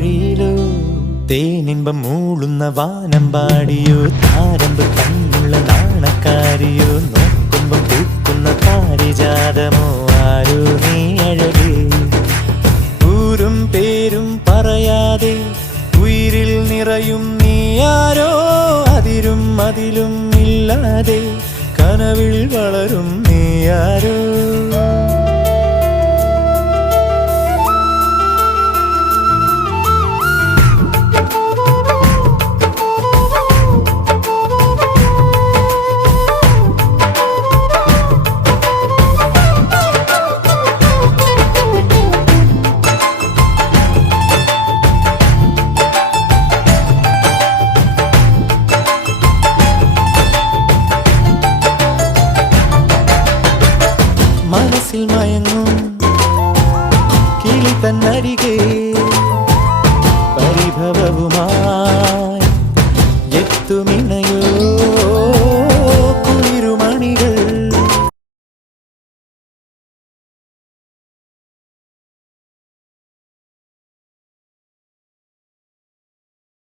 വഴിയിലോ തേനിൻപം മൂളുന്ന വാനമ്പാടിയോ താരമ്പ് കണ്ണുള്ള നാണക്കാരിയോ നോക്കുമ്പം പൂക്കുന്ന പാരിജാതമോ ആരോ നീ അഴകേ ൂരും പേരും പറയാതെ ഉയിരിൽ നിറയും നീ ആരോ അതിരും അതിലും ഇല്ലാതെ കനവിൽ വളരും നീ ആരോ മനസ്സിൽ മയങ്ങും കിളി തന്നരികെ പരിഭവവുമാ